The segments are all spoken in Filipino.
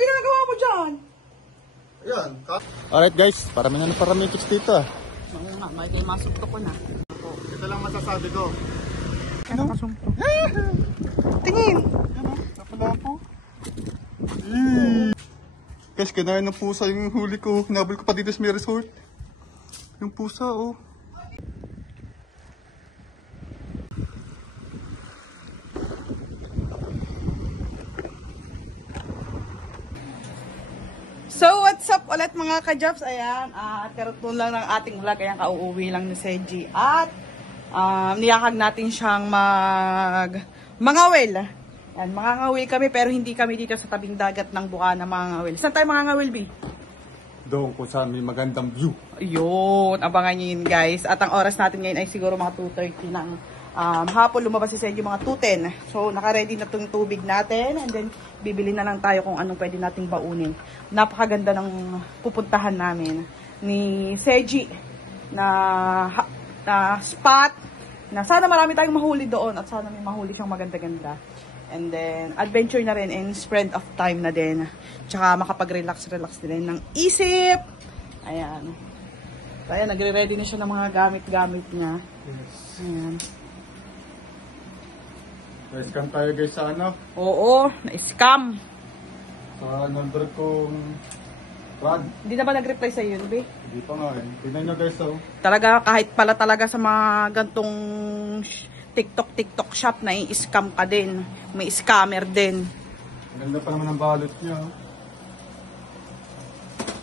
ginagawa mo dyan? Ayan. Alright guys, parami na paramikits dito. Oo nga, may kayo masukto ko na. Ito lang masasabi ko. Ano? Tingin! Ano? Napala po. Guys, kinain ng pusa yung huli ko. Hinabol ko pa dito sa may resort. Yung pusa, oh. So, what's up ulit mga ka-jobs? Ayan, karutun lang ng ating vlog. Ayan, kauuwi lang ni Seji. At, niyakag natin siyang mangawil. Ayan, mangangawil kami pero hindi kami dito sa tabing dagat ng Bukana mangangawil. Saan tayo mangangawil, B? Doon kung saan may magandang view. Ayun, abangan nyo yun guys. At ang oras natin ngayon ay siguro mga 2:30 ng hapon. Lumabas si Seji mga 2:10. So, naka-ready na itong tubig natin. And then, bibili na lang tayo kung anong pwede nating baunin. Napakaganda ng pupuntahan namin ni Seji na spot na sana marami tayong mahuli doon at sana may mahuli siyang maganda-ganda. And then, adventure na rin and spend of time na din. Tsaka makapag-relax din ng isip. Ayan. So, ayan, nagre-ready na siya ng mga gamit-gamit niya. Yes. Ayan. Na-scam tayo guys sa ano? Oo, na-scam. Sa number kong Rad. Hindi na ba nag-reply sa yun, be? Hindi pa nga eh. Tignan nyo guys, oh. Talaga, kahit pala talaga sa mga gantong TikTok shop na i-scam ka din. May scammer din. Maganda pa naman ang balot niya.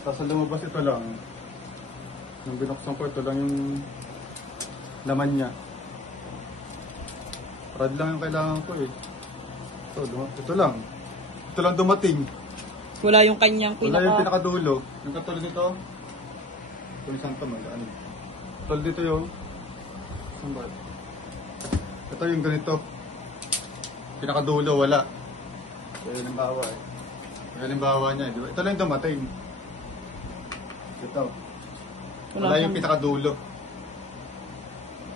Tapos lumabas ito lang. Nung binuksan ko, ito lang yung laman niya. Rad lang yung kailangan ko eh. Ito lang. Ito lang dumating. Wala yung kanyang Wala yung pinakadulo. Yung katulad dito. Kung saan ito ano. Katulad dito yung. Saan ba? Ito yung ganito. Pinakadulo wala. So yun ang bawa eh. Yung halimbawa niya. Diba? Ito lang yung dumating. Ito. Wala yung pinakadulo.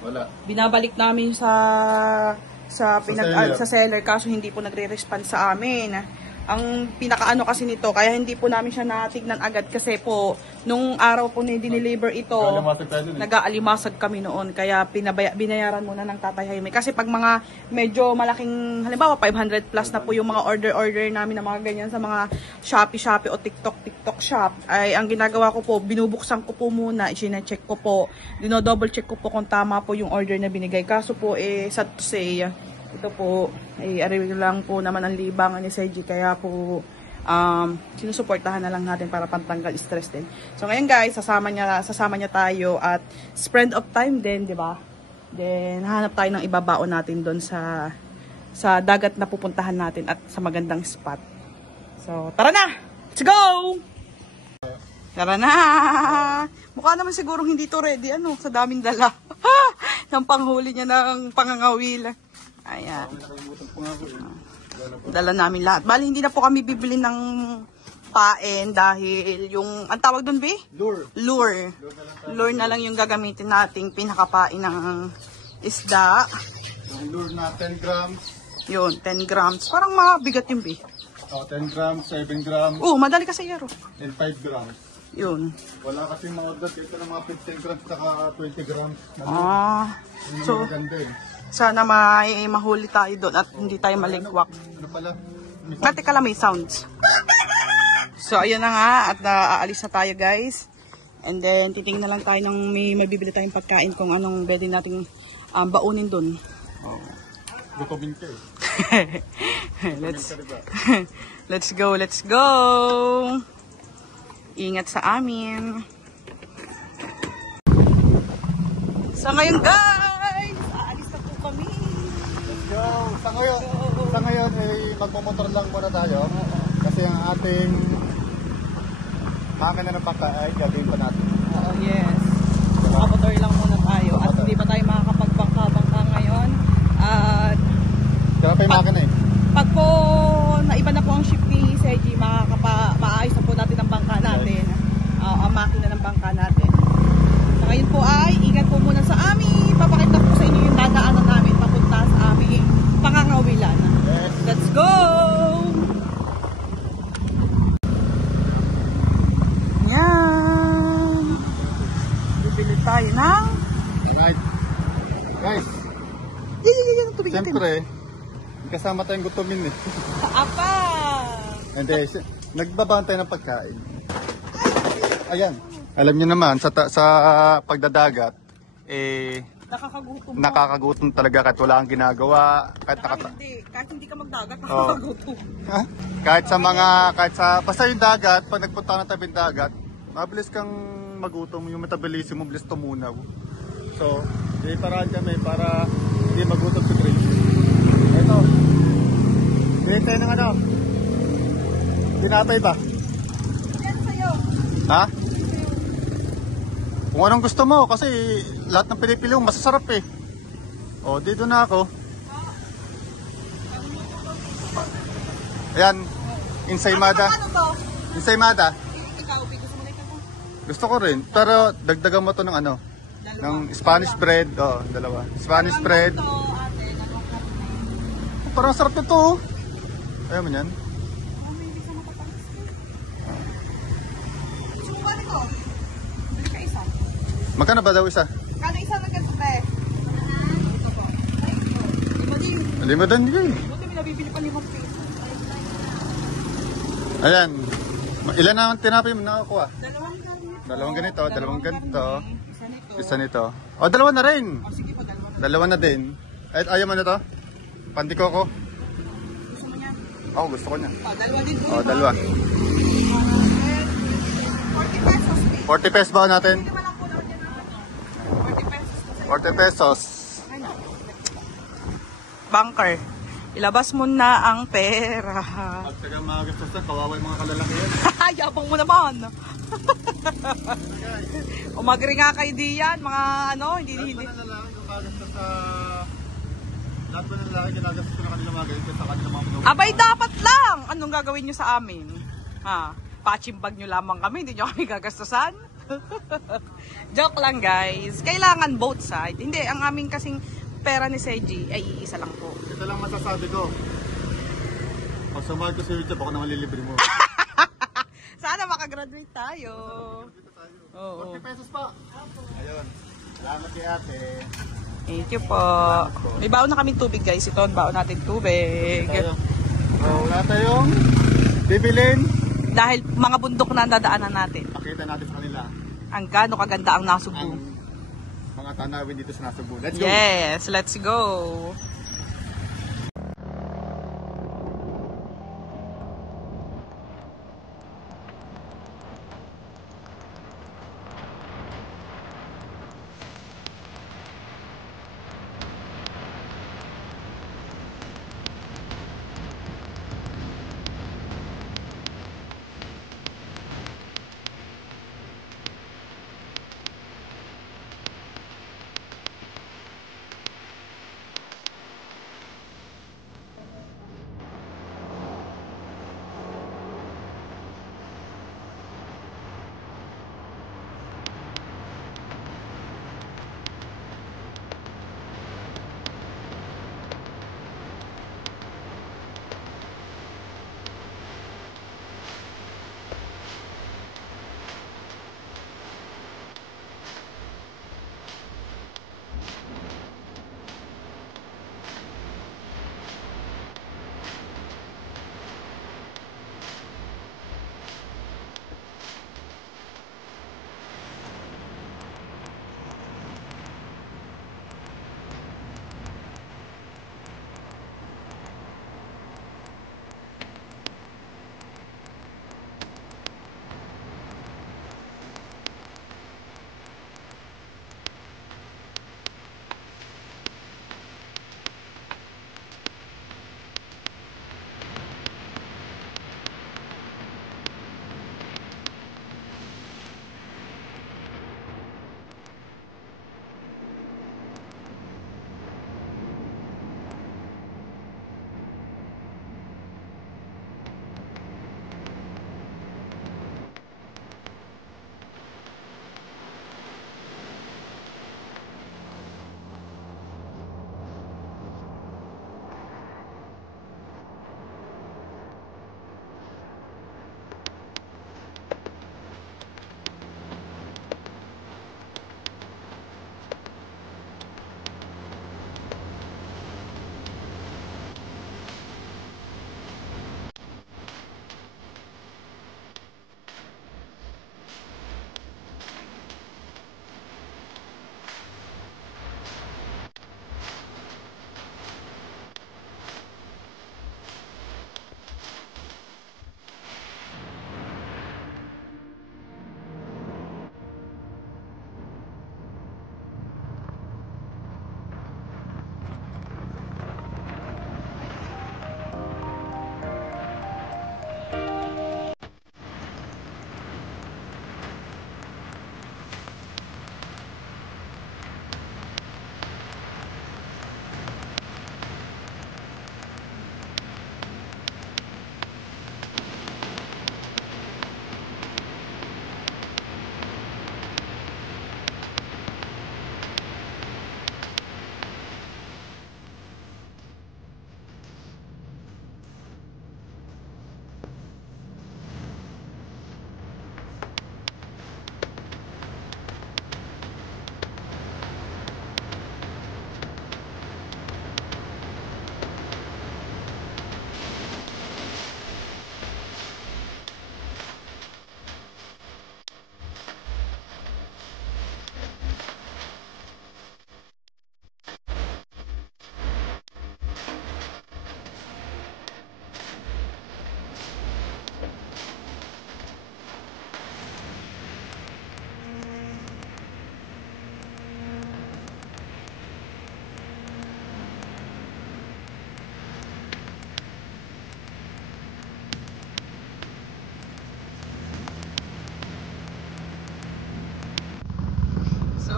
Wala. Binabalik namin sa seller kaso hindi po nagre-respond sa amin. Ang pinakaano kasi nito, kaya hindi po namin siya natignan agad kasi po, nung araw po na dineliver ito, nag-aalimasag kami noon. Kaya binayaran muna ng Tatay Jaime. Kasi pag mga medyo malaking, halimbawa 500 plus na po yung mga order namin na mga ganyan sa mga Shopee o TikTok shop, ay ang ginagawa ko po, binubuksan ko po muna, i-check ko po, dino-double check ko po kung tama po yung order na binigay. Kaso po, sad to say, ito po, ariwin lang po naman ang libangan ni Seji. Kaya po, sinusuportahan na lang natin para pantanggal stress din. So ngayon guys, sasama niya tayo at spend of time din, di ba? Then, hanap tayo ng ibabaon natin doon sa dagat na pupuntahan natin at sa magandang spot. So, tara na! Let's go! Tara na! Mukha naman siguro hindi to ready, sa daming dala. Ng panghuli niya ng pangangawil. Ayan. Dala namin lahat. Bali, hindi na po kami bibili ng pain dahil yung, ang tawag doon, be? Lure. Lure na lang yung gagamitin nating pinakapain ng isda. Yung lure na 10 grams. Yun, 10 grams. Parang mabigat yung, be. 10 grams, 7 grams. Madali kasi yaro. And 5 grams. Yun. Wala kasi mga dot. Ito na mga 15 grams saka 20 grams. So, sana may mahuli tayo doon at hindi tayo maligwak. Ano pala? Teka lang, may sounds. So, ayun na nga. At aalis na tayo, guys. And then, titingnan lang tayo ng may mabibili tayong pagkain kung anong pwede nating baunin doon. Gutomin ka eh. Let's go. Ingat sa amin. So, ngayon, guys, aalis na po kami. Let's go. Sa ngayon magmumotor lang muna tayo. Kasi ang ating hangin na ng bangka ay gagawin pa natin. Yes. Makamotor lang muna tayo. At hindi pa tayo makakapagbangka ngayon. At kaya pa yung makina eh. Pag po naiba na po ang ship ni Seji, maayos na po natin ang bangka natin. Ang makina ng bangka natin. So, ngayon po ay ingat po muna sa amin. Papakita po sa inyo yung dadaanan namin papunta sa aming pangangawilan. Yes. Let's go! kasama tayong gutumin eh. Apa! Hindi, nagbabantay ng pagkain. Ayan. Alam niyo naman, sa pagdadagat, Nakakagutom. nakakagutom talaga kahit wala kang ginagawa. Kahit hindi ka magdagat, Oo. nakakagutom. Ha? Kahit sa, basta yung dagat, pag nagpunta ka ng tabing dagat, mabilis kang magutom, yung metabolism mo, mabilis tumunaw. So, paraan kami para hindi magutom si Grace. Ito. Bigay tayo ng ano? Tinapay ba? Yan sa'yo. Ha? Kung anong gusto mo, kasi lahat ng pinipili mo masasarap eh. O, dito na ako. Ayan, ensaymada. Ano to? Ensaymada. Ikaw, gusto mo na ito? Gusto ko rin, pero dagdagan mo to ng ano? Ng Spanish bread. O, dalawa. Spanish bread. Ito, ate, nalokap. Parang sarap nito oh. Ayaw mo yan? Subukan ko. Bili ka isa. Magkano ba daw isa? Kano isa na ganito, te? Ito po. Ay, ito. Lima din. Lima din yun. Buti may nabibili pa 5 peso. Ayan. Ilan na ang tinapay mo nakakuha? Dalawang ganito. Dalawang ganito. Isa nito. Isa nito. O, dalawa na rin. O, sige po, dalawa. Dalawa na din. Ay, ayaw mo na to? Pandiko ko. Gusto mo niya? Ako gusto ko niya. O, dalawa din po. O, dalawa. 40 pesos. 40 pesos ba natin? Hindi walang kulang din naman. 40 pesos. 40 pesos. Banker, ilabas mo na ang pera. At saka mga gastusan, kawawa yung mga kalalakihan. Yabang mo naman. Umagri nga kay Dian, mga ano, hindi. Lahat ba ng lalaki gumagastos sa... Lahat ba ng lalaki ginagastos na kanilang mga ganito sa kanilang mga pinuha? Abay, dapat lang. Anong gagawin nyo sa amin? Ha? Pachimbag nyo lamang kami, hindi nyo kami gagastusan. Joke lang guys. Kailangan both side. Hindi, ang aming kasing pera ni Seji ay isa lang po. Ito lang masasabi ko. Pag sumahal ko si Richard, baka naman lilibre mo. Sana makagraduate tayo. Oo. 40 pesos pa. Ayun. Salamat kay ate. Thank you po. May baon na kaming tubig guys. Ito ang baon natin tubig. Tayo. Wala tayong bibilin. Dahil mga bundok na ang dadaanan natin. Pakita natin sa kanila Ang gaano kaganda ang Nasugbu. ang mga tanawin dito sa Nasugbu. Let's go! Yes, let's go.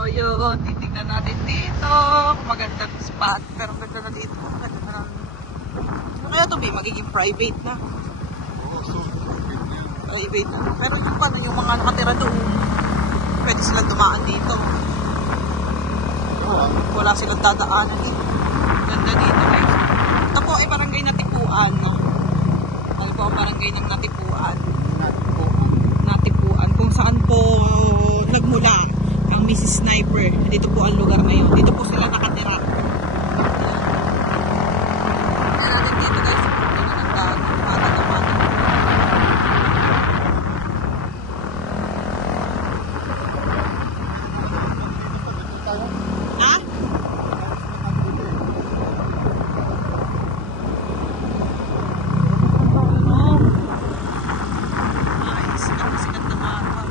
So yun, titignan natin dito. Magandang spot. Pero ganda na dito. Ganda na. Ano kaya ito, magiging private na. Private na. Pero yung paano yung mga nakatira doon, pwede silang dumaan dito. Wala silang dadaanan dito. Ganda dito guys. Ito po ay barangay Natipuan. Ano po ang barangay ng Natipuan? Natipuan. Kung saan po nagmula ang Mrs. Sniper. Dito po ang lugar na yun. Dito po sila nakatira. Kaya natin dito guys. Ha? Nice. Ang sikat na mata.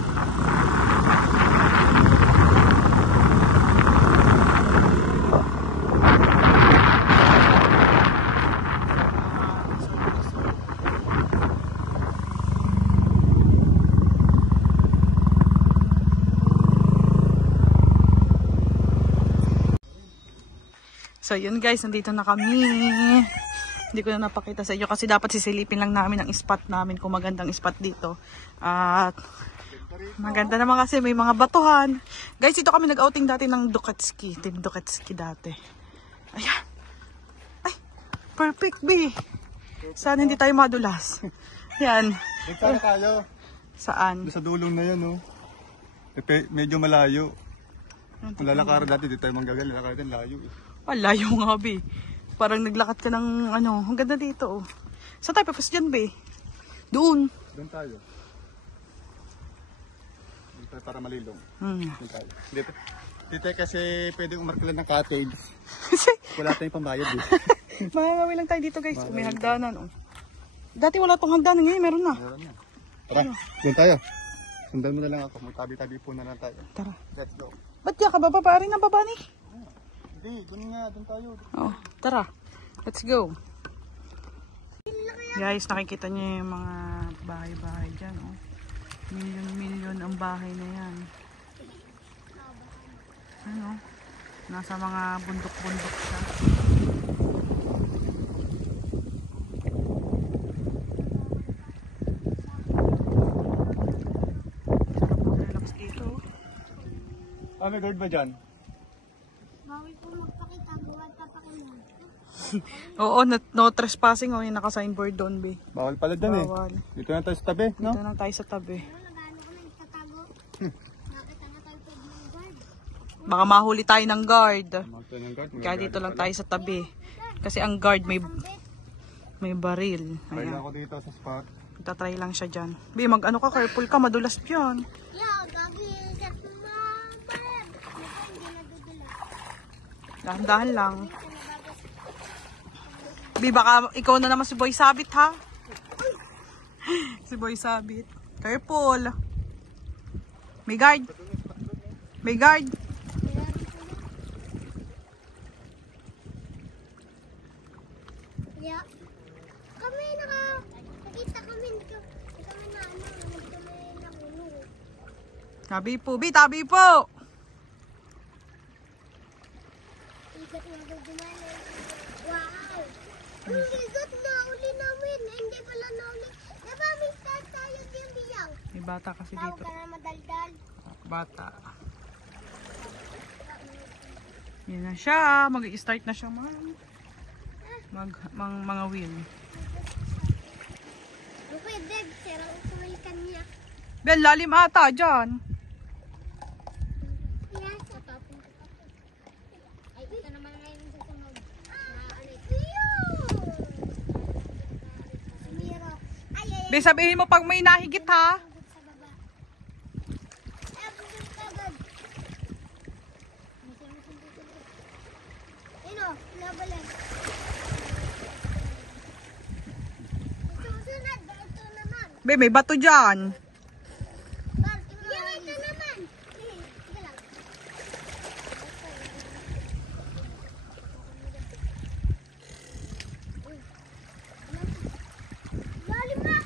So yun guys, nandito na kami. Hindi ko na napakita sa inyo kasi dapat sisilipin lang namin ang spot namin kung magandang spot dito. At maganda naman kasi may mga batuhan. Guys, dito kami nag-outing dati ng Dukatski. Team Dukatski dati. Ayan. Ay, perfect B. Sana hindi tayo madulas. Yan. Saan tayo? Saan? Sa dulong na yan, oh. Medyo malayo. Kung lalakaran dati, di tayo manggagal. Lalakaran layo, eh. Layo nga, be. Parang naglakad ka ng ano. Ang ganda dito, oh. Saan tayo papas dyan, be? Doon. Doon tayo. Doon tayo para malilong. Doon tayo. Dito kasi pwedeng umarkilan ng cottage. Wala tayong pambayad, eh. Mangangawi lang tayo dito, guys. May hagdanan, oh. Dati wala tong hagdanan. Ngayon, meron na. Meron na. Tara, doon tayo. Sundan mo na lang ako. Magtabi-tabi po na lang tayo. Tara. Let's go. Ba't ka bababa pa rin ang baba ni? Hindi, doon nga. Doon tayo. Oh, tara. Let's go. Guys, nakikita niyo yung mga bahay-bahay dyan, oh. Milyon-milyon ang bahay na yan. Ano? Nasa mga bundok-bundok siya. Sarap mag-relax dito. May guard ba dyan? Bawal po magpakita, buwan papakinan. Oo, no trespassing, oh. Yung naka-signboard doon, be. Bawal pala dyan, eh. Bawal. Dito na tayo sa tabi, no? Dito na tayo sa tabi. Nagano ko na tatago. Nakita na tayo pwede ng guard. Baka mahuli tayo ng guard. Magtayo ng guard. Kaya dito lang tayo sa tabi. Kasi ang guard may baril. Try Ayan. ako dito sa spot. Itatry lang siya dyan. Bi, mag-ano ka, careful ka, madulas dyan. Yeah, gagi. Kat mga barab. Hindi nadudula. Dahan-dahan lang. Bi, baka ikaw na naman si Boy Sabit, ha? Si Boy Sabit. Careful. May guard. May guard. Yeah. Kami nakita kami dito. Kami na ano, kami nakulo. Tabi po, Bi, tabi po. Ikat nga daw dumanan. Wow! Ang ikat na uli namin. Hindi pala na uli. Diba may start tayo din biyaw? May bata kasi Tawag dito. ka na madaldal. Bata. Yan na siya. Mag-i-start na siya mga wheel. Pwede, serang kumalikan niya. Ben, lalim ata dyan. Yes, tatapon ko. Ay, ito naman ngayon sa sunog. Miro. Ay, ay, ay. Ben, sabihin mo pag may nahigit, ha? Sa baba. Ay, bukas kagad. Ino, labalan. Susunod, ito naman. Ben, may bato dyan. Yan, ito naman. Sige lang. Lalim na.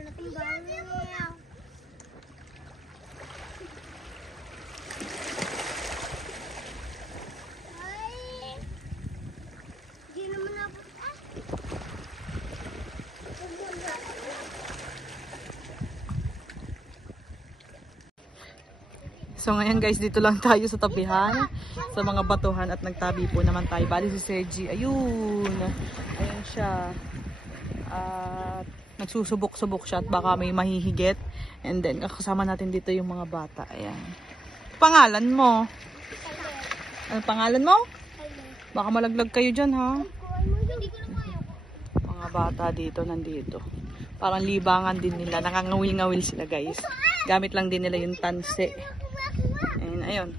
Laki na. So ngayon guys, dito lang tayo sa tapihan, sa mga batuhan at nagtabi po naman tayo. Bali si Sergi, ayun. Ayun siya. At nagsusubok-subok siya at baka may mahihigit. And then kasama natin dito yung mga bata. Ayan. Pangalan mo? Ano pangalan mo? Baka malaglag kayo dyan ha. Mga bata dito, nandito. Parang libangan din nila. Nakangawil-ngawil sila guys. Gamit lang din nila yung tanse. Ayun.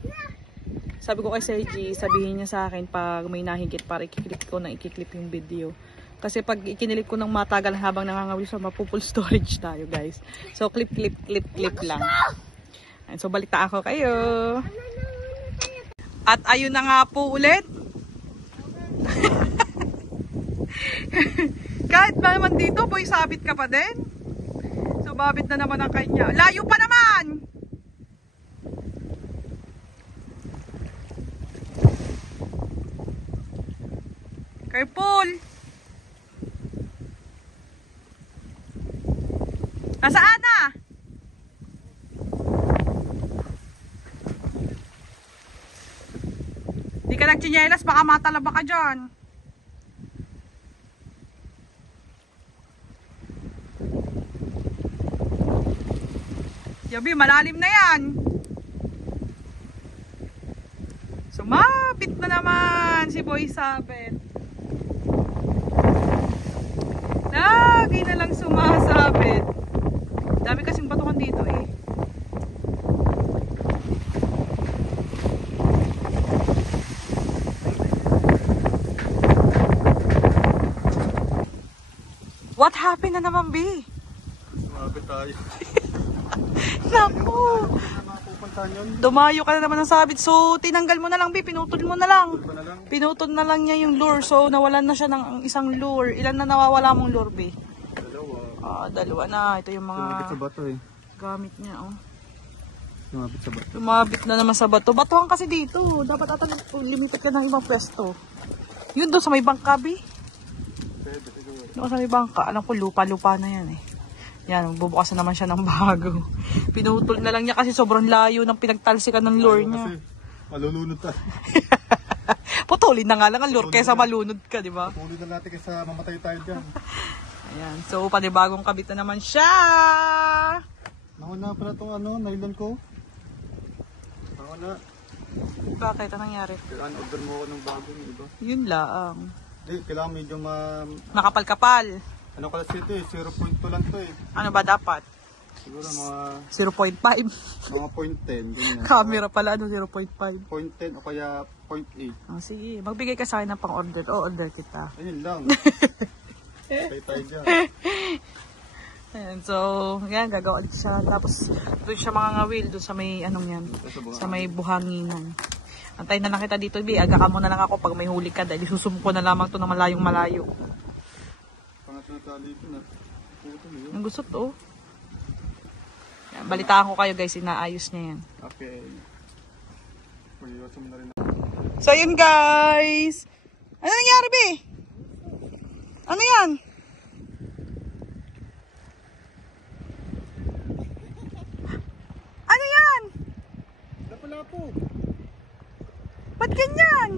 Sabi ko kay Sergi, sabihin niya sa akin pag may nahigit para ikiklip ko na ikiklip yung video. Kasi pag ikinilit ko ng matagal habang nangangawil siya, mapupull storage tayo guys. So clip lang. And so balita ako kayo. At ayun na nga po ulit. Kahit ba naman dito, boy, sabit ka pa din. So babit na naman ang kanya. Layo pa naman! Careful! Nasaan na? Di ka nagchinyelas, baka matalaba ka dyan. Yabi, malalim na yan. Sumabit na naman si Boy Sabit. Lagi na lang sumasabit. Dami kasing batukan dito eh. What happened na naman, B? Sumabit tayo. Naku! Dumayo ka na naman ng sabit. So, tinanggal mo na lang, B. Pinutol mo na lang. Pinutol na lang niya yung lure. So, nawalan na siya ng isang lure. Ilan na nawawala mong lure, B? Dalawa. Dalawa na. Ito yung mga Sumabit sa bato eh. gamit niya, oh. Sumabit sa bato. Lumabit na naman sa bato. Batuhan kasi dito. Dapat ata limited ka ng ibang pwesto. Yun doon sa may bangka, B. Pwede, siguro. Doon sa may bangka. Alam ko, lupa-lupa na yan eh. Yan, bubukas na naman siya ng bago. Pinutol na lang niya kasi sobrang layo ng pinagtalsikan ng lure niya. Kasi malulunod tayo. Putulin na nga lang ang lure kaysa malunod ka, di ba? Putulin na natin kaysa mamatay tayo dyan. Ayan, so panibagong kabit na naman siya. Nauna pala itong nylon ko. Nauna. Bakit? Anong nangyari? Kailangan order mo ako ng bago, di ba? Yun lang. Hindi, kailangan medyo Makapal-kapal. Ano kasi ito eh, 0.2 lang to eh. Ano ba dapat? Siguro mga 0.5. mga 0.10, ganyan. Camera pala, 0.5. 0.10 o kaya 0.8. Sige, magbigay ka sa akin ng pang-order. O-order kita. Ayun lang. Tayo dyan. Ayan, so, yan, gagawa ulit siya. Tapos, doon siya mga ngawil, doon sa may, sa may buhanginan. Antayin na lang kita dito, B. Aga ka muna lang ako pag may huli ka. Dahil susumpo na lamang to ng malayong malayo. Ang gusto to. Yan, balitaan ko kayo guys, inaayos niya yan. Okay. So yun guys. Ano nangyari, B? Ano yan? Ano yan? Lapu-lapu. Ba't ganyan?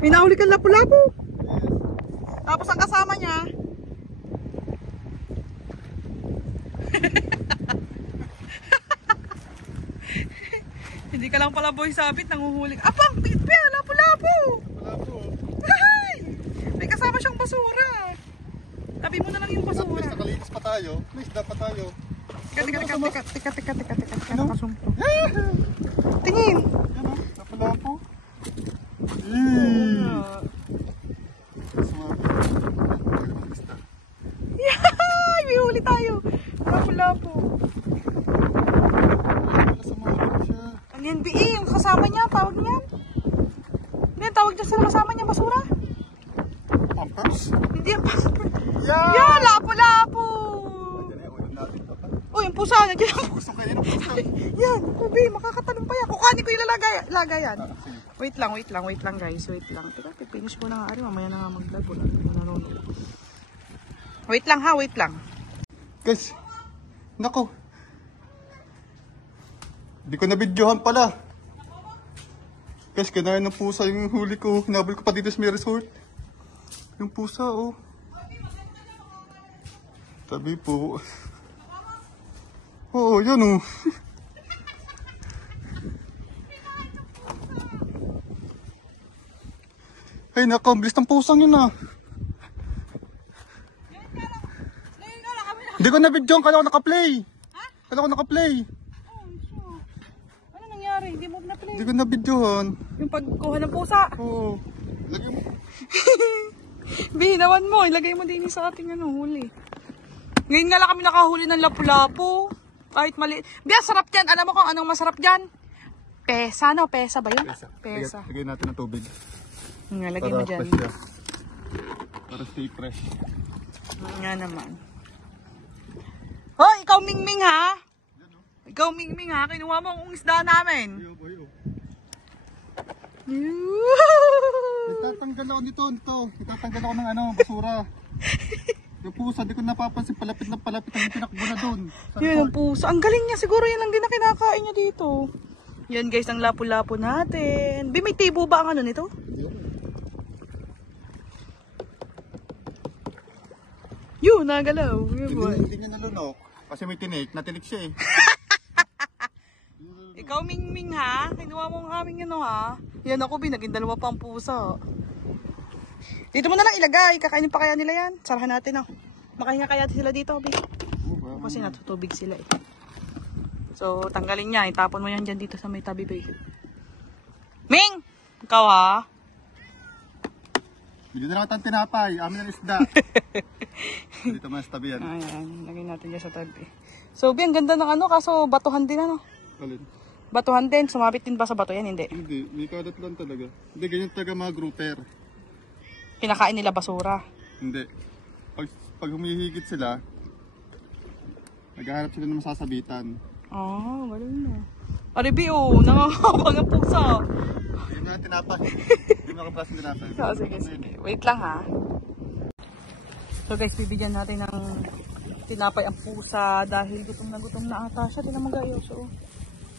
May nahuli kang lapu-lapu. Tapos ang kasama niya. Hindi ka lang pala boy sabit, nanguhuli. Apang, tigpil, lapu-lapu. Lapu-lapu. Ay! May kasama siyang basura. Tabi mo na lang yung basura. Please, nakalinis pa tayo. Please, dapat tayo. Teka. Nakasumpo. Tingin. Yan o, lapu-lapu. Yay! May huli tayo. Lapu-lapu. Ano yan, B? Yung kasama niya, tawag niyan. Ano yan, tawag niya sila kasama niya, basura? Pampers? Hindi yan, pampers. Yan! Yan, lapu-lapu. Uy, yung pusa niya. Gusto kayo ng pusa. Yan, B, makakatalong pa yan. Kukanin ko yung lagayan. Sige. Wait lang guys. Wait lang. Teka, finish ko na nga. Mamaya na nga mag-vlog. Wala na nanonood. Wait lang ha, wait lang. Guys, nako. Di ko nabidyohan pala. Guys, kinain ng pusa yung huli ko. Hinabol ko pa dito sa may resort. Yung pusa, oh. Sabi po. Oo, yan, oh. Ay, nako, bilis ng pusang yun, ah. Hindi ko nabidyohan, kala ko naka-play. Kala ko naka-play. Ano nangyari? Hindi mo na-play. Hindi ko nabidyohan. Yung pagkuha ng pusa. Oo. Lagyan mo. Bihinawan mo. Ilagay mo din sa ating huli. Ngayon nga lang kami nakahuli ng lapu-lapu. Kahit mali. Biya, sarap yan. Alam mo kung anong masarap dyan? Pesa, no? Pesa ba yun? Pesa. Lagyan natin ng tubig. Lagay mo dyan. Fresh siya. Para stay fresh. Nga naman. Oh, ikaw Mingming ha? Ikaw Mingming ha? Kinuha mo ang isda namin. Nagtatanggal ako nito. Nagtatanggal ako ng basura. Yung pusa, di ko napapansin. Palapit na palapit ang tinakbo na doon. Yun ang pusa. Ang galing niya. Siguro yan lang din na kinakain niya dito. Yan guys, ang lapu-lapu natin. May tibo ba ang ano nito? Yun, nagalaw. Hindi niya nalunok. Kasi may tinik. Natinik siya eh. Ikaw Mingming ha? Kinuha mo ang aming ha? Yan ako, naging dalawa pa ang pusa. Dito mo na lang ilagay. Kakainin pa kaya nila yan? Sarahan natin Makahinga kaya sila dito, Bi? Kasi natutubig sila eh. So, tanggalin niya. Itapon mo yan dyan dito sa may tabi, Bi. Ming! Ikaw ha? Bili na lang tayong tinapay. Amin ang isda. Dito mo sa tabi yan. Ayan, lagay natin dyan sa tabi. So, Bi, ang ganda ng kaso batuhan din Alin? Batuhan din. Sumabit din ba sa bato yan? Hindi. Hindi. May kalat lang talaga. Hindi, ganyan talaga mga grouper. Kinakain nila basura. Hindi. Pag humihigit sila, naghahanap sila ng masasabitan. Galing na. Aribi, nangangabang ang pusa. Yun na tinapay. Yun na kapras ng tinapay. Sige. Wait lang ha. So guys, bibigyan natin ng tinapay ang pusa dahil gutom na ata siya. Tingnan mo guys,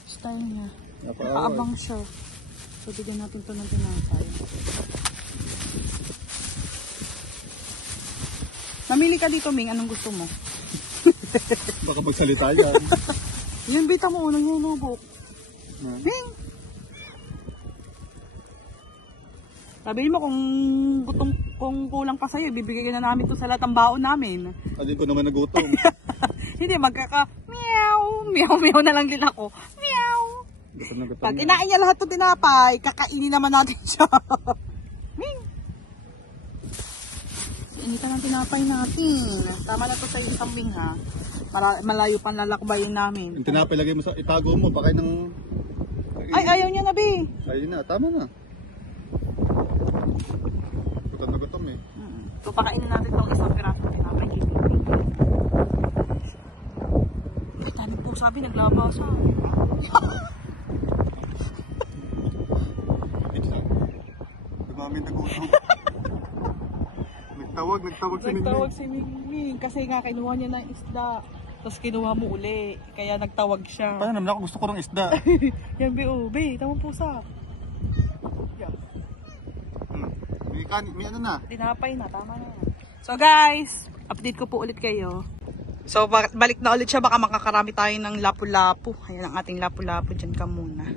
style niya. Nakaabang siya. So bigyan natin to ng tinapay. Mamili ka dito, Ming. Anong gusto mo? Baka magsalita yan. Yung bita mo, unang nilubok. Ming! Sabihin mo kung kulang pa sa'yo, bibigyan na namin to sa lahat ng baon namin. Hindi ko naman nagutom. Hindi, meow na lang din ako. Meow! Pag inain niya lahat ng tinapay, kakainin naman natin siya. Ming! Initan ang tinapay natin. Tama na to sa isang Ming ha. Malayo pang lalakbayin namin. Yung tinapay lagay mo itago mo, baka ng... Ay, ayaw niya na, Bi. Ayun na, tama na. Gutom na gutom eh. So, pakainin natin itong isang piraso ng tinapay. Ay, dami po sabi, naglabasa. Dumami nagutom. Nagtawag si Mingming. Nagtawag si Mingming kasi nga kinuha niya ng isda. Tapos kinuha mo uli. Kaya nagtawag siya. Paano naman ako gusto ko ng isda? Yan, Bi, tama pusa. Yan. May ano na? Tinapay na, tama na. So guys, update ko po ulit kayo. So balik na ulit siya, baka makakarami tayo ng lapu-lapu. Ayan ang ating lapu-lapu, dyan ka muna.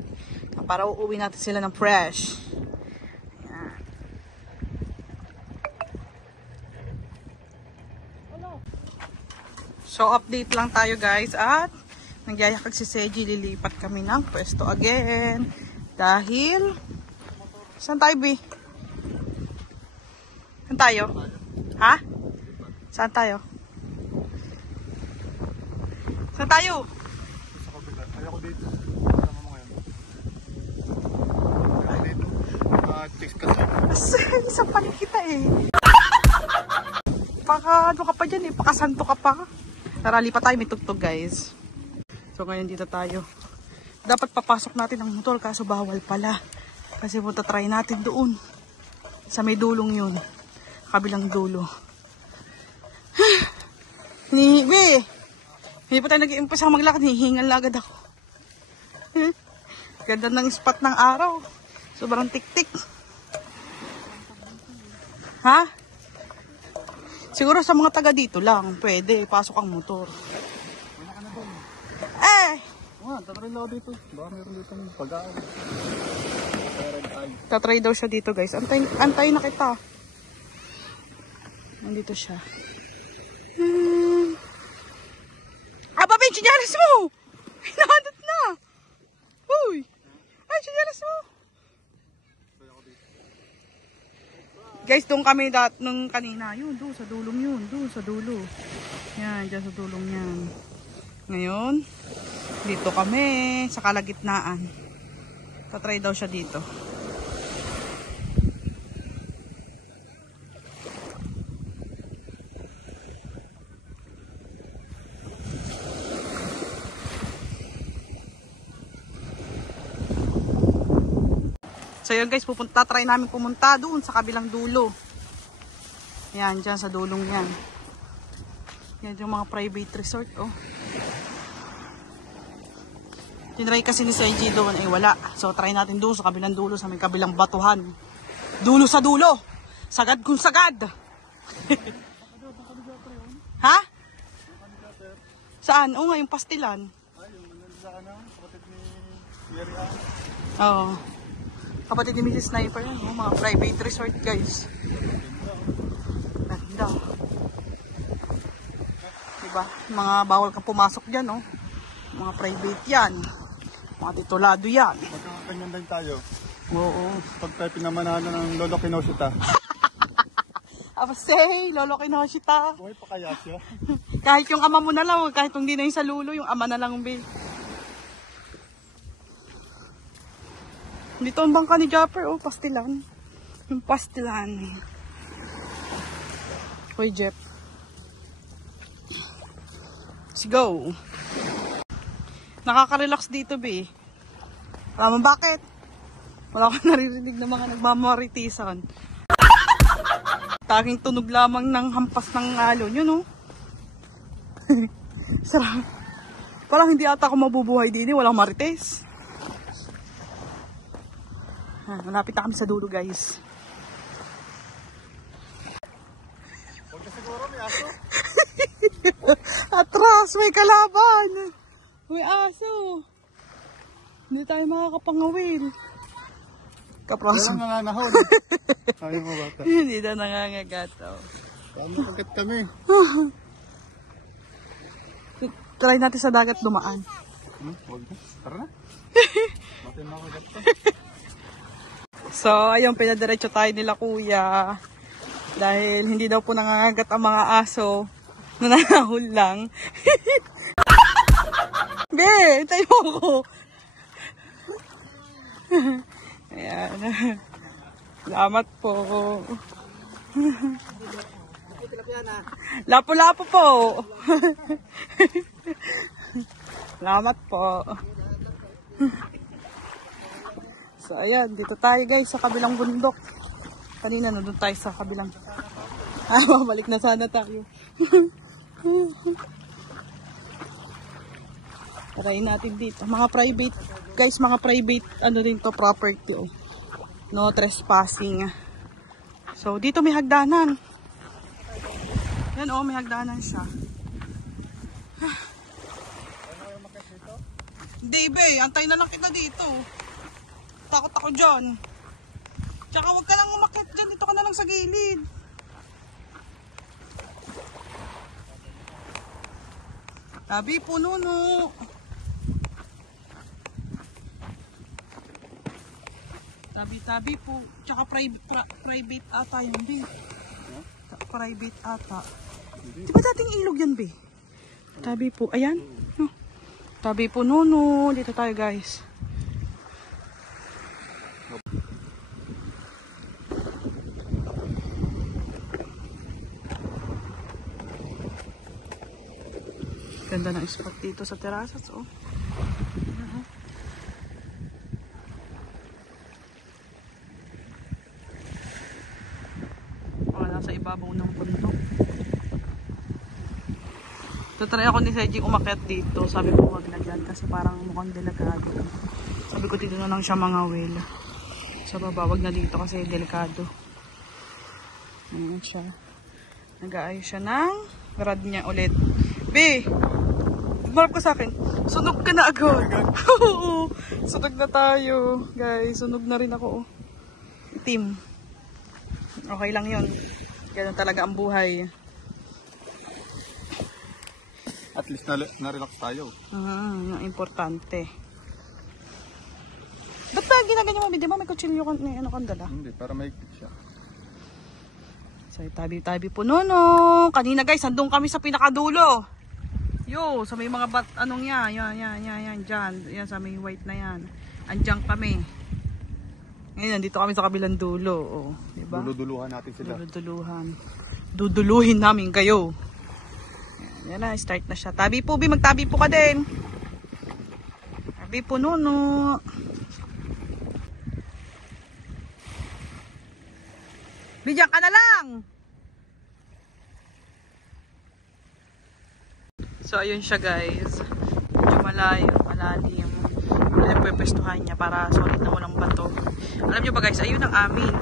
Para uuwi natin sila ng fresh. Ayan. So update lang tayo guys at nagyayakag si Seji, lilipat kami ng pwesto again. Dahil, saan tayo, Bi? Saan tayo? Ha? Saan tayo? Saan tayo? Ayoko dito. Tama mo ngayon. Ayoko dito. Chicks kasi. Isang pa kita eh. Ano ka pa dyan eh. Pakasanto ka pa. Tara, lipat tayo. May tugtog guys. So ngayon dito tayo. Dapat papasok natin ang motor kaso bawal pala. Kasi punta try natin doon. Sa may dulong yun. Kabilang dulo. Hindi pa tayo nag-iumpisa maglakad. Hihingal na agad ako. Ganda ng spot ng araw. Sobrang tik-tik. Ha? Siguro sa mga taga dito lang. Pwede. Pasok ang motor. Tatry lang dito. Baka meron dito ng pag-aaw. Tatry daw siya dito guys. Antay na kita. Nandito siya. Aba, Ben, sinyalas mo! Hinahanap na! Uy! Ay, sinyalas mo! Guys, doon kami nung kanina. Yun, doon sa dulong yun. Doon sa dulo. Yan, dyan sa dulong yan. Ngayon, dito kami sa kalagitnaan. Tatry daw siya dito. So yun guys, try namin pumunta doon sa kabilang dulo. Yan, dyan sa dulong yan. Yan yung mga private resort, oh. Tinry kasi ni Seiji doon, eh wala. So try natin doon sa kabilang dulo, sa may kabilang batuhan. Dulo sa dulo! Sagad kung sagad! Ha? Saan? Oo nga, yung pastilan. Ay, yung sa kapatid ni Yerian. Oo. Kapatid ni Mrs. Sniper yan, oh, mga private resort guys. Ganda. Diba? Mga bawal kang pumasok dyan, oh. Mga private yan. Mga titulado yan. Pagkakanyan din tayo. Oo. Pag tayo pinamanahan ng Lolo Kinoshita. Say, Lolo Kinoshita. Buhay pa kaya siya? Kahit yung ama mo na lang, kahit hindi na yung sa lulo, yung ama na lang, be. Dito ang bangka ni Japper, oh, pastilan. Yung pastilan. Hoy, Jeff. Let's go. Nakaka-relax dito, be. Alam mo bakit? Wala akong naririnig ng mga nagmamaritisan. Tanging tunog lamang ng hampas ng alon. Yun, oh. Sarap. Parang hindi ata ako mabubuhay din, eh. Walang marites. Malapit na kami sa dulo, guys. Huwag ka siguro, may aso. Atras, may kalaban. May aso. Hindi tayo makakapangawil. Kapraso. Kailan nanganahon? Ayaw mo bata. Hindi na nangangagato. Tama agad kami. Try natin sa dagat dumaan. Huwag na. Tara na. Matin na agad to. So, ayun, pinadiretso tayo nila kuya. Dahil hindi daw po nangangagat ang mga aso. Nananahol lang. Be, tayo ko. Ayan. Salamat po. Lapo-lapo po. Salamat po. So, ayan. Dito tayo guys sa kabilang bundok. Kanina doon tayo sa kabilang. Babalik na sana tayo. Try natin dito. Mga private, guys, mga private, ano rin to, property, oh. No trespassing. So, dito may hagdanan. Yan, oh, may hagdanan siya. Hindi, be, antay na lang kita dito. Takot ako dyan. Tsaka huwag ka lang umakit dyan, dito ka na lang sa gilid. Tabi, puno, no. Tabi-tabi po. Tsaka private ata yun, be. Private ata. Di ba dating ilog yan, be? Tabi po. Ayan. No. Tabi po, no. Dito tayo, guys. Ganda ng spot dito sa terasas, oh. Tatry ako ni Seji umakyat dito. Sabi ko wag na dyan kasi parang mukhang delikado. Sabi ko dito na lang siya mga will. Sa baba, wag na dito kasi delikado. Ayan siya. Nag-aayos siya ng rad niya ulit. B! Marap ka sa akin. Sunog ka na agad. Oo. Sunog na tayo. Guys, sunog na rin ako. Team. Okay lang yun. Ganun talaga ang buhay. At least na-relax tayo. Yung importante. Ba't ba ginaganyan mo? Di ba may kutsilyo kang dala? Hindi, para maigpit siya. So, tabi-tabi po nono. Kanina guys, andun kami sa pinakadulo. Yo, sa may mga anong yan. Yan, dyan. Yan, sa may white na yan. Andyan kami. Ngayon, dito kami sa kabilang dulo. Oh, diba? Duduluhan natin sila. Duduluhin namin kayo. Yan na, start na siya. Tabi po, magtabi po ka din. Tabi po, nono. Bigyan ka na lang. So, ayun siya guys. Medyo malalim. Pinagpepestuhan niya para solid na walang bato. Alam niyo ba guys, ayun ang amin.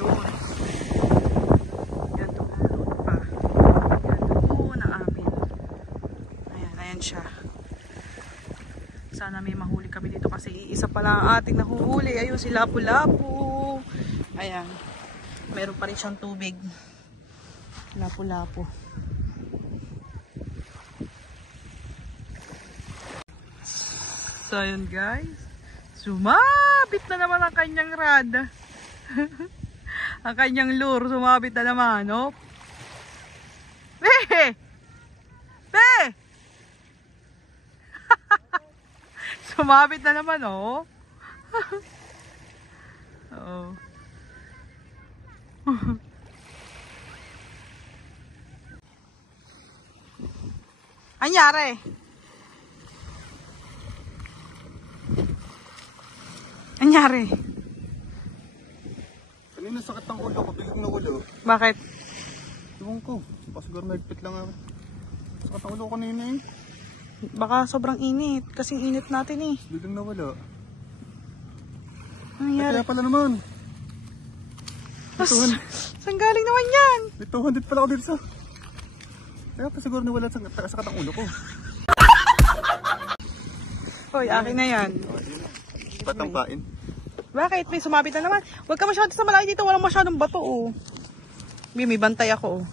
Doon. Yan, doon pa. Yan, doon ang amin. Ayan siya. Sana may mahuli kami dito kasi iisa pa lang ang ating nahuhuli. Ayun si Lapu-Lapu. Ayan. Meron pa rin siyang tubig. Lapu-Lapu. So, ayun guys. Sumabit na naman ang kanyang rad. Ang kanyang lure. Sumabit na naman. Oh. Be! Sumabit na naman, oh. Oo. Anyari? Anyari? Kanina sakit ng ulo ko, bilig na ulo. Bakit? Ewan ko, siguro maigpit lang ako. Sakit ng ulo ko kanina eh. Baka sobrang init. Kasing init natin eh. Biling nawala. Anyari? Kaya pala naman. Saan galing naman yan? May 200 pala ako dito sa... Kaya pa siguro nawala sa sakit ang ulo ko. Hoy, akin na yan. Ba't ang pain? Bakit? May sumabit na naman. Huwag ka masyado sa malayo dito. Walang masyadong bato, oh. May bantay ako, oh.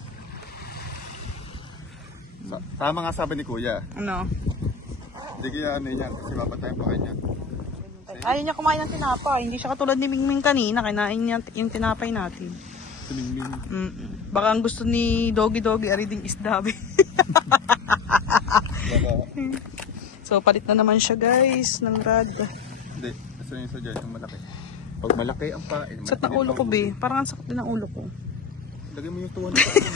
Tama nga sabi ni Kuya. Ano? Hindi kaya ano yan, kasi mapatayin pa kanya. Ayaw niya kumain ng tinapay. Hindi siya katulad ni Mingming kanina. Kinain niya yung tinapay natin. Tumingming. Baka ang gusto ni Doggy ariding isda. So, palit na naman siya guys ng rad. Hindi, nasa yung isa dyan, yung malaki. Pag malaki ang pain. Sakit ng ulo ko, be. Parang ang sakit din ng ulo ko. Lagay mo yung tuwan ng pain.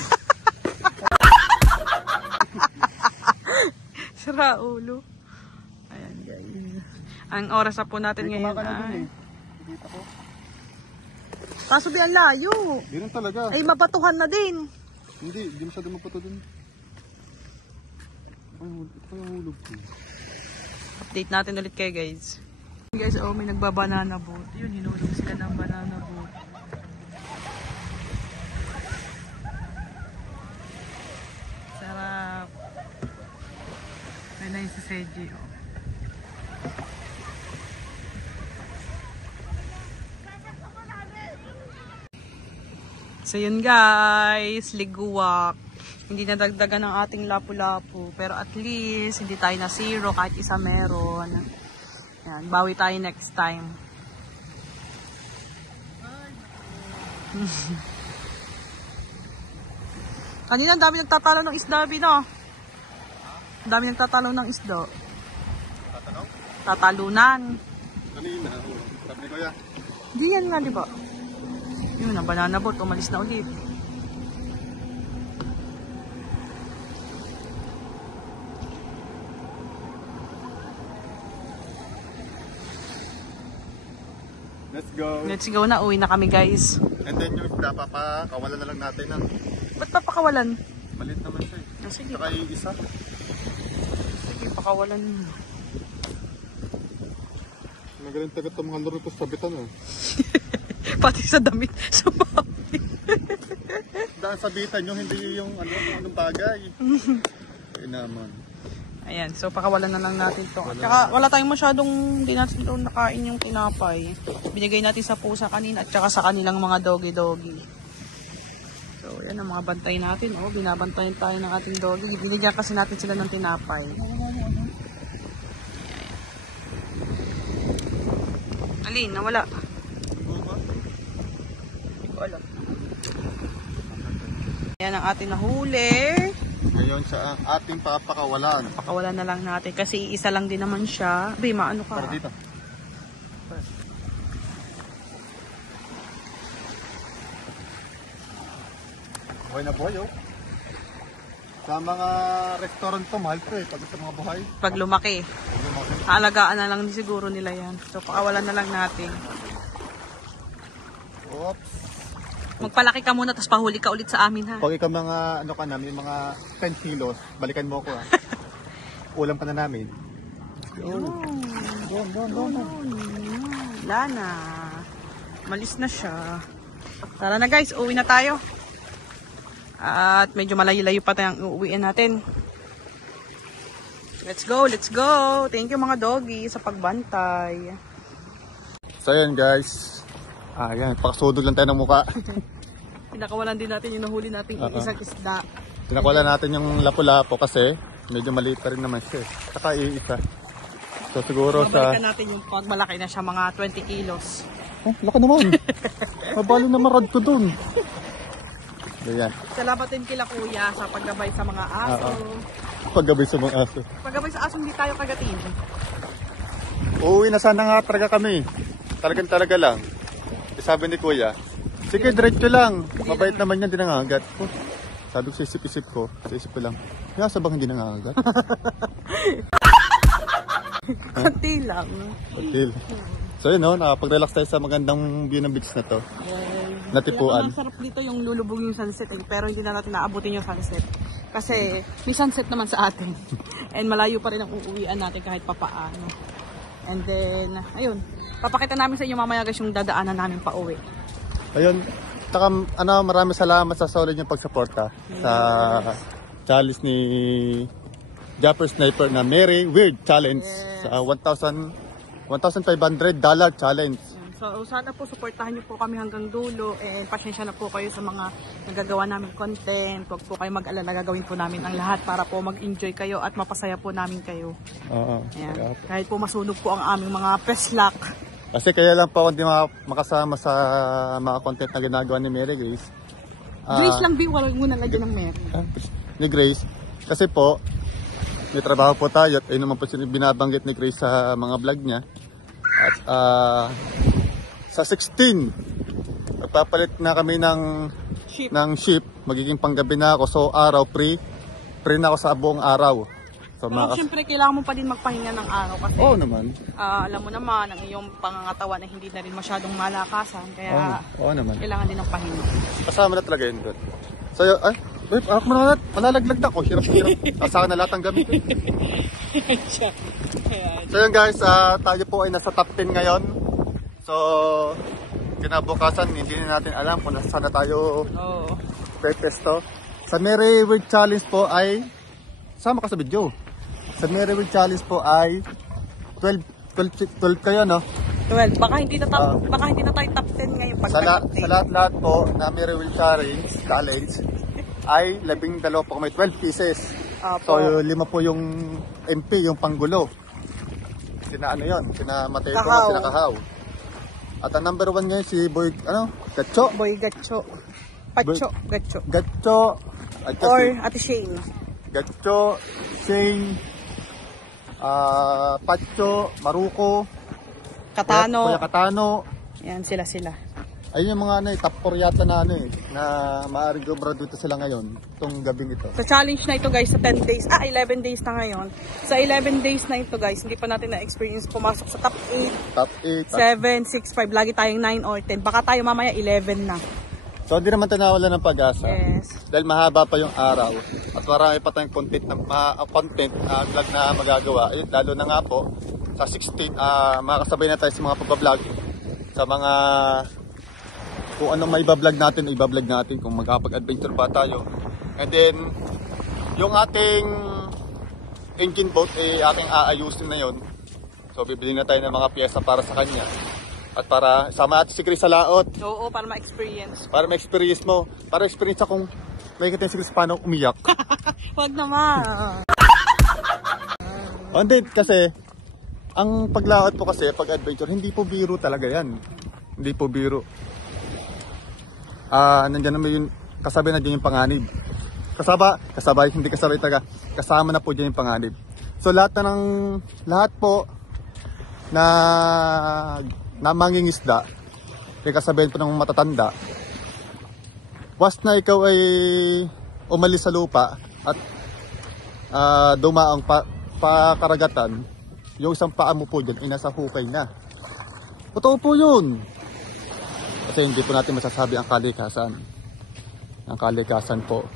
Sira ulo. Ayan guys. Ang oras na po natin ngayon ay... Dito ko. Kaso be, ang layo. Di rin talaga. Ay, mabatuhan na din. Hindi masyado maputo dun. Ito yung hulog ko. Update natin ulit kayo guys. Guys, oh, may nagbabanana boat. Yun, hinulog sila ng banana boat. Sarap. May na yung si Seji, oh. So yun guys, liguwak. Hindi nadagdagan ng ating lapu-lapu. Pero at least, hindi tayo na zero kahit isa meron. Yan, bawi tayo next time. Kanina, ang dami nagtatalo ng isda, no? Ang dami nagtatalo ng isda. Tatanong? Tatalunan. Kanina, sabi ko yan. Hindi yan nga, di ba? Yun, ang banana boat, umalis na ulit. Let's go. Let's go na, uwi na kami guys. And then yung isda, papakawalan na lang natin. Ba't papakawalan? Maliit naman siya eh. Ah, sige. Saka yung isa. Sige, pakawalan mo. Magaling tagat ang mga laro ko sa tabitan eh. Pati sa damit. Sumabi. Dahil sabitan nyo, hindi yung ano, kung anong bagay. Ay naman. Ayan, so pakawalan na lang natin to. At saka wala tayong masyadong, hindi natin doon nakain yung tinapay. Binigay natin sa pusa kanina at saka sa kanilang mga doggy-doggy. So, yan ang mga bantay natin. Oh, binabantayan tayo ng ating doggy. Binigyan kasi natin sila ng tinapay. Alin, nawala. Hindi ko alam. Yan ang ating nahuli. Ngayon sa ating papakawalan. Pakawalan na lang natin kasi isa lang din naman siya. Be, maano ka? Para dito. Buhay na buhay oh. Sa mga restaurant to, mahal to eh. Pag sa mga buhay. Pag lumaki. Aalagaan na lang siguro nila yan. So, pakawalan na lang natin. Oops. Magpalaki ka muna, tapos pahuli ka ulit sa amin, ha? Pag ikaw mga, ano ka na, may mga 10 kilos, balikan mo ako ah. Ulam pa na namin. Wala na. Malis na siya. Tara na guys, uwi na tayo. At medyo malayo-layo pa tayong uuwian natin. Let's go, let's go. Thank you mga doggy sa pagbantay. So yan guys. Ayan, pakasudog lang tayo ng muka. Pinakawalan din natin yung nahuli nating isang isda. Pinakawalan natin yung lapu-lapo kasi medyo maliit pa rin naman siya. Saka iisa. So siguro Mabalikan natin yung pag malaki na siya, mga 20 kilos. Oh, laki naman. Mabali na marad ko dun. Ayan. Salamat din kila kuya sa paggabay sa mga aso. Paggabi sa mga aso. Paggabay sa aso hindi tayo kagatin. Uuwi na sana nga talaga kami. Talaga lang. Sabi ni kuya, sige diretso lang. Mabait naman yan, di nangangagat. Oh, sabi ko sa isip-isip ko, sa isip ko lang, kaya sabang hindi nangangagat? Kunti lang. Okay. So yun no, nakapag-relax tayo sa magandang view ng beach na to. Natipuan. Masarap dito yung lulubog yung sunset eh, pero hindi na natin naabutin yung sunset. Kasi may sunset naman sa atin. And malayo pa rin ang uuwian natin kahit papaano. And then, ayun. Papakita namin sa inyo mamaya guys yung dadaanan namin pa uwi. Ayun, taka, maraming salamat sa solid yung pagsuporta sa challenge ni Japper Sniper na Merry Weird Challenge. Sa $1,500 challenge. So sana po supportahan niyo po kami hanggang dulo and pasensya na po kayo sa mga nagagawa namin content. Huwag po kayo mag-alala, gagawin po namin ang lahat para po mag-enjoy kayo at mapasaya po namin kayo. Oo. Ayan. Kahit po masunog po ang aming mga peslak. Kasi kaya lang po hindi makasama sa mga content na ginagawa ni Mary Grace. Grace lang din, wala muna lagyan ng Mary. Ni Grace. Kasi po, may trabaho po tayo at ayun naman po binabanggit ni Grace sa mga vlog niya. At sa 16, nagpapalit na kami ng ship. Magiging panggabi na ako. So araw, free na ako sa buong araw. So, pero syempre kailangan mo pa din magpahinga ng araw kasi naman. Alam mo naman ang iyong pangangatawan ay hindi na rin masyadong malakasan kaya naman. kailangan din ng pahinga. Kasama na talaga yun doon. So, malalaglag na ako. Hirap-hirap. Asahan na lahat ang gabi. So yun guys, tayo po ay nasa top 10 ngayon. So, kinabukasan, hindi na natin alam kung nasa na tayo pepesto. Sa Merry Weird Challenge po ay, sama ka sa video. Sa Merry Weird Challenge po ay 12 kayo, no? 12. Baka hindi na tayo top 10 ngayon. Sa lahat-lahat po na Merry Weird Challenge ay 12 po may 12 pieces. So 5 po yung MP, yung panggulo. Sina Mateo at sina Kahaw. At ang number 1 ngayon si Boy, Gatcho? Boy Gatcho. Gatcho. Or Ate Shane. Gatcho, Shane, Pacho, Maruko, Katano. Kuya Katano. Yan sila. Ayun yung mga top 4 yata na na maaaring graduate sila ngayon, itong gabing ito. Sa challenge na ito guys, sa 10 days, 11 days na ngayon. Sa 11 days na ito guys, hindi pa natin na-experience pumasok sa top 8, 7, 6, 5, lagi tayong 9 or 10. Baka tayo mamaya 11 na. So hindi naman tinawala ng pag-asa. Yes. Dahil mahaba pa yung araw at marami pa tayong content na vlog na magagawa. Ayun, lalo na nga po sa 16, makakasabay na tayo sa mga pagbablog, sa mga kung ano may ibablog natin, ibablog natin kung magkapag-adventure pa tayo. And then yung ating engine boat ating aayusin na yon. So bibili na tayo ng mga piyesa para sa kanya. At para sama natin si Chris sa laot. Oo, para ma-experience. Para ma-experience mo. Para experience akong may kita si Chris paano umiyak. Wag naman. Hindi, kasi ang paglaot po kasi, pag-adventure, hindi po biro talaga yan. Hindi po biro. Nandiyan naman yung kasabay na dyan yung panganib. Hindi kasabay talaga. Kasama na po dyan yung panganib. So lahat po na mangingisda, kaya kasabihin po ng matatanda, once na ikaw ay umalis sa lupa at dumaang pakaragatan, yung isang paa mo po dyan ay nasa hukay na. Totoo po yun. Kasi hindi po natin masasabi ang kalikasan. Ang kalikasan po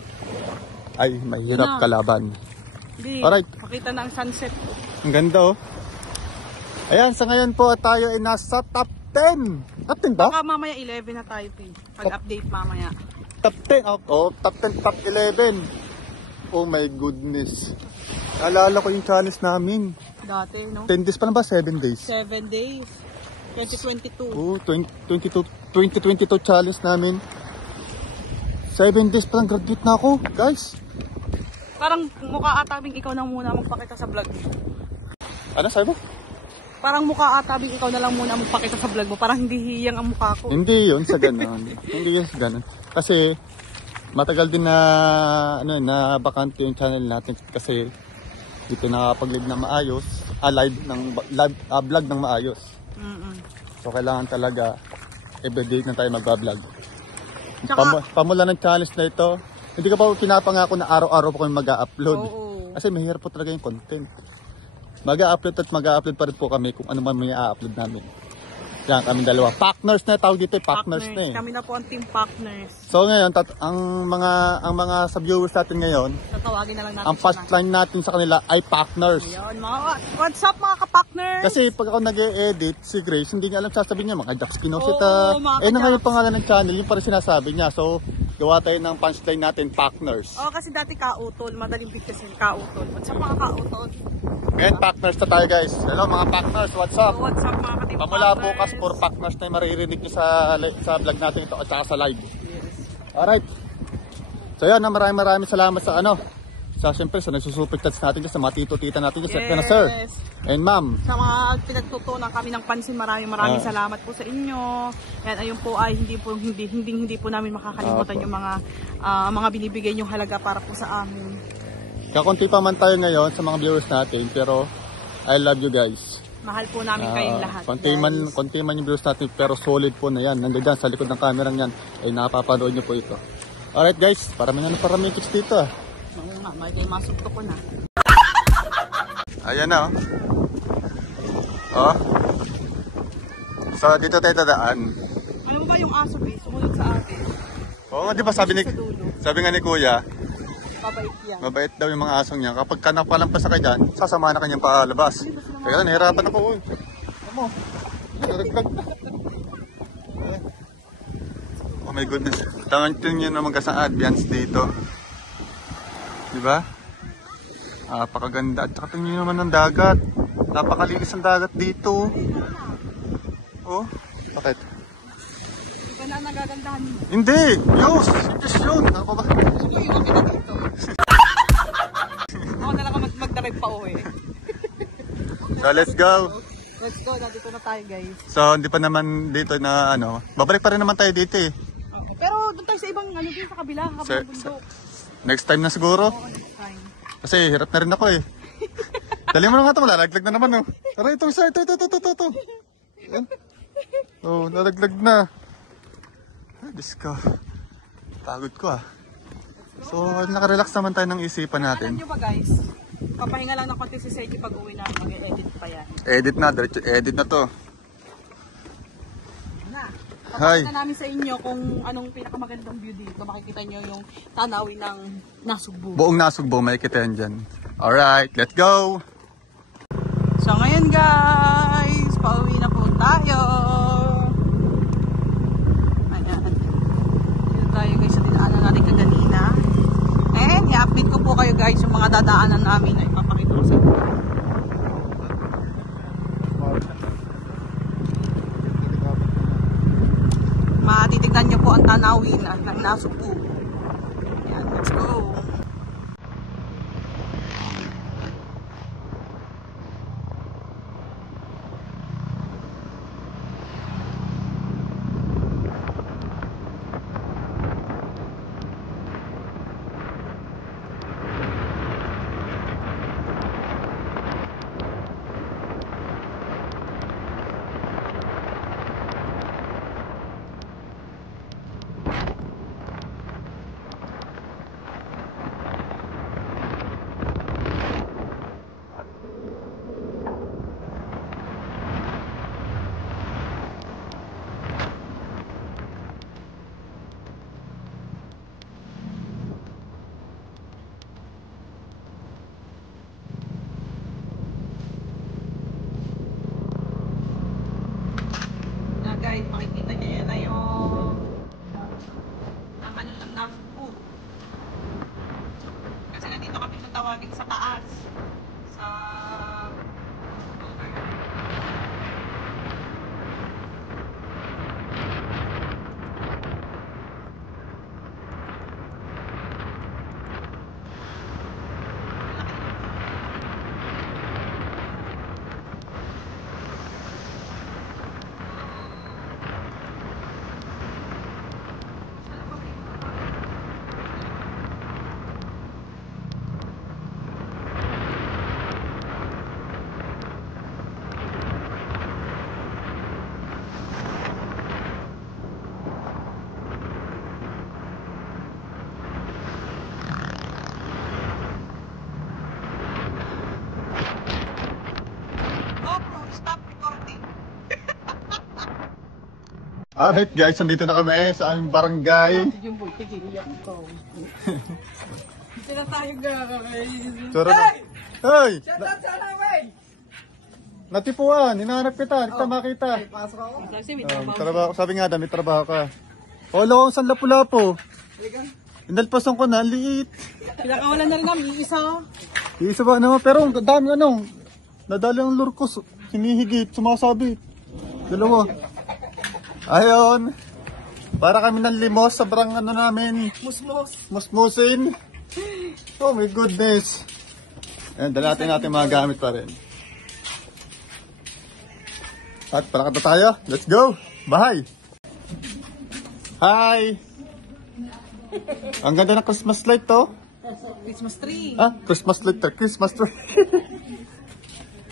ay mahirap kalaban. Alright. Makita na ang sunset. Ang ganda oh. Ayan, sa ngayon po tayo ay nasa top 10. Top 10 ba? Baka mamaya 11 na tayo, pag-update mamaya. Top 10? Oh, top 10, top 11. Oh my goodness. Naalala ko yung challenge namin. Dati, no? 10 days pa na ba? 7 days? 7 days. 2022. Oh, 2022 challenge namin. 7 days pa lang graduate na ako, guys. Parang mukha atabing ikaw na muna magpakita sa vlog mo. Ano sabi mo? Parang mukha atabing ikaw na lang muna magpakita sa vlog mo. Parang hindi hiyang ang mukha ko. Hindi yun sa ganun. Hindi yun sa ganun. Kasi matagal din na bakante yung channel natin kasi dito nakakapag-live na maayos, vlog ng maayos. So kailangan talaga everyday na tayo magba-vlog. Pamula ng challenge na ito, hindi ka pa pinapangako na araw-araw po kami mag-upload. Kasi mahirap po talaga yung content. Mag-upload pa rin po kami kung ano man may i-upload namin. Yan, kami dalawa. Partners na tawag dito, partners na eh. Kami na po ang team partners. So ngayon, ang mga sa viewers natin ngayon, tatawagin na lang natin. ang first line natin sa kanila ay partners. Ayun, what's up mga ka-partners? Kasi pag ako nag-e-edit, si Grace, hindi niya alam sasabihin niya, mga Jax Pinosita. mga Na nga yung pangalan ng channel, yung pa rin sinasabi niya. So, gawa tayo ng punchline natin, partners. Kasi dati kautol, madaling big kasi kautol. What's up mga kautol? Ngayon, partners na tayo guys. Hello mga partners, what's up? What's up mga ka-team Pamula partners? bukas, for partners na yung maririnig niyo sa vlog natin ito at saka sa live. Yes. Alright. So yan, maraming salamat sa siyempre sa nagsusuperchats natin sa mga tito-tita natin sa sir and ma'am. Sa mga pinagtutunan kami ng pansin, maraming salamat po sa inyo. Yan, ayun po ay hindi po namin makakalimutan yung mga binibigay niyong halaga para po sa amin. Kakunti pa man tayo ngayon sa mga viewers natin, pero I love you guys. Mahal po namin kayong lahat. Konti man yung viewers natin, pero solid po na yan. Nandiyan sa likod ng camera niyan, ay napapanood niyo po ito. Alright guys, parami chicks dito ah. Oo nga, may masukto ko na. Ayan na oh. So dito tayo dadaan. Ano ba yung aso sumunod sa atin? Oo, di ba sabi nga ni Kuya, Mabait yan. mabait daw yung mga asong niya. Kapag napalampas na kayo dyan, sasama na kanyang palabas. Kaya nahirapan ako. Ano? Naraglag na. Oh my goodness. Tingnan nyo naman kasi ang ambience dito. Diba? Napakaganda. At saka tingnan nyo naman ng dagat. Napakalinis ang dagat dito. Oh, bakit? Di ba na nagagandahan mo? Hindi! Yus! Just yun! Ako ba? Ako na lang mag-drive pa uwi. So let's go! Let's go, nandito na tayo guys. So hindi pa naman dito na babalik pa rin naman tayo dito eh. Okay. Pero doon tayo sa ibang din sa kabila, bundok. Next time na siguro. Next time. Kasi hirap na rin ako eh. Dali mo na nga ito, malalaglag na naman oh. Tara ito isa, ito. Yan. Oh, nalaglag na. Ay, Diyos ko. Pagod ko ah. So, nakarelax naman tayo ng isipan natin. Alam nyo ba guys, papahinga lang ng konti si Sergi pag uwi na, mag-edit pa yan. Edit na, diretso edit na to. Na. Hi. Papakita namin sa inyo kung anong pinakamagandang view dito. Makikita nyo yung tanawin ng Nasugbu. Buong Nasugbu, may kita yan dyan. Alright, let's go! So ngayon guys, pauwi na po tayo. Ayan. Dito tayo guys sa dinaanan natin kaganina. And i-update ko po kayo guys yung mga dadaanan namin. Ay, papakita ko sa inyo. Matitignan nyo po ang tanawin ng Nasugbu. Ayan, let's go. Guys, makikita niyo yan na yung ang ano lang Nasugbu. Kasi nandito kami natawagin sa taas. Sa stop recording. Alright guys, nandito na kami sa aming barangay. Yung boy, tigil ko. Dito na tayo guys. Tara na. Hey! Shout out sa namin! Natipuan, hinahanap kita, hindi kita makita. Pasok ako. Kasi may Trabaho, sabi nga may trabaho ka. Olo, saan lapu-lapo? Inalpasan ko na, liit. pinakawalan na rin namin, isa. Isa ba naman, pero ang dami nadali ang lurkos, hinihigit, sumasabit. Dalawa. Ayun. Para kami ng limos, sobrang namin, Musmos. musmusin. Oh my goodness. Ayan, dala natin mga gamit pa rin. At palakad na tayo. Let's go. Bahay. Hi. Ang ganda ng Christmas light to. Christmas tree. Ah, Christmas light to. Christmas tree.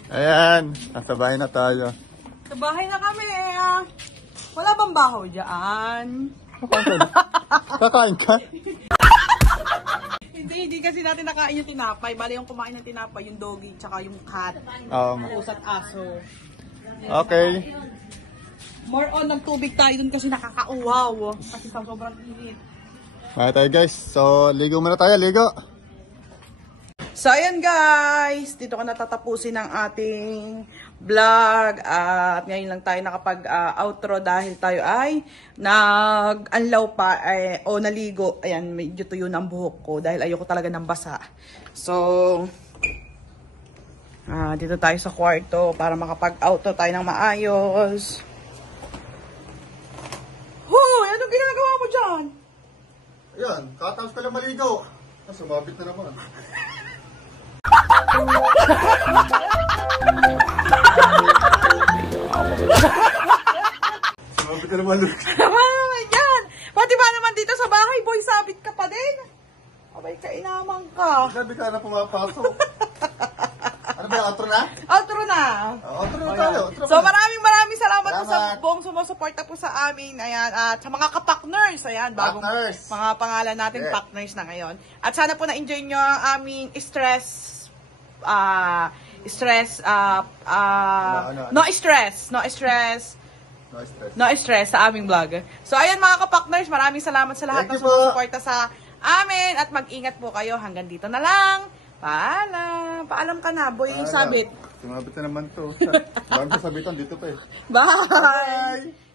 Ayan. Nasa bahay na tayo. Sa bahay na kami. Wala bang baho dyan? Kakain ka? Hindi kasi natin nakain yung tinapay. Bali yung kumain ng tinapay, yung doggy, tsaka yung cat. Pusat aso. Okay. More on nagtubig tayo dun kasi nakakauwaw. Kasi sobrang init. Bahay tayo guys. So, ligo muna tayo. Ligo. So, ayan guys, dito ko natatapusin ang ating vlog at ngayon lang tayo nakapag-outro dahil tayo ay nag-anlaw pa o naligo. Ayan, medyo tuyo na ang buhok ko dahil ayoko talaga ng basa. So, dito tayo sa kwarto para makapag-outro tayo ng maayos. Hoy, anong ginagawa mo dyan? Ayan, katapos ko lang maligo. Sumabit na naman. Sumabit na naman. Naman naman yan. Pati ba naman dito sa bahay, boy, sabit ka pa din. Abay, kainamang ka. Sabi ka na pumapasok. Ano ba, outro na? Outro na. Outro na tayo. Outro So na. maraming salamat po sa Salamat. buong sumusuporta po sa amin. Ayan, at sa mga kapakners. Ayan, bagong Partners. mga pangalan natin, Yeah. partners na ngayon. At sana po na-enjoy nyo ang aming Ano? no stress na-stress sa aming vlog. So, ayan mga kapakners, maraming salamat sa lahat Thank ng you po. sumusuporta sa amin at mag-ingat po kayo. Hanggang dito na lang. Paalam. Paalam ka na, boy. Sabit. Sumabit na naman to. Parang sasabitan dito pa eh. Bye!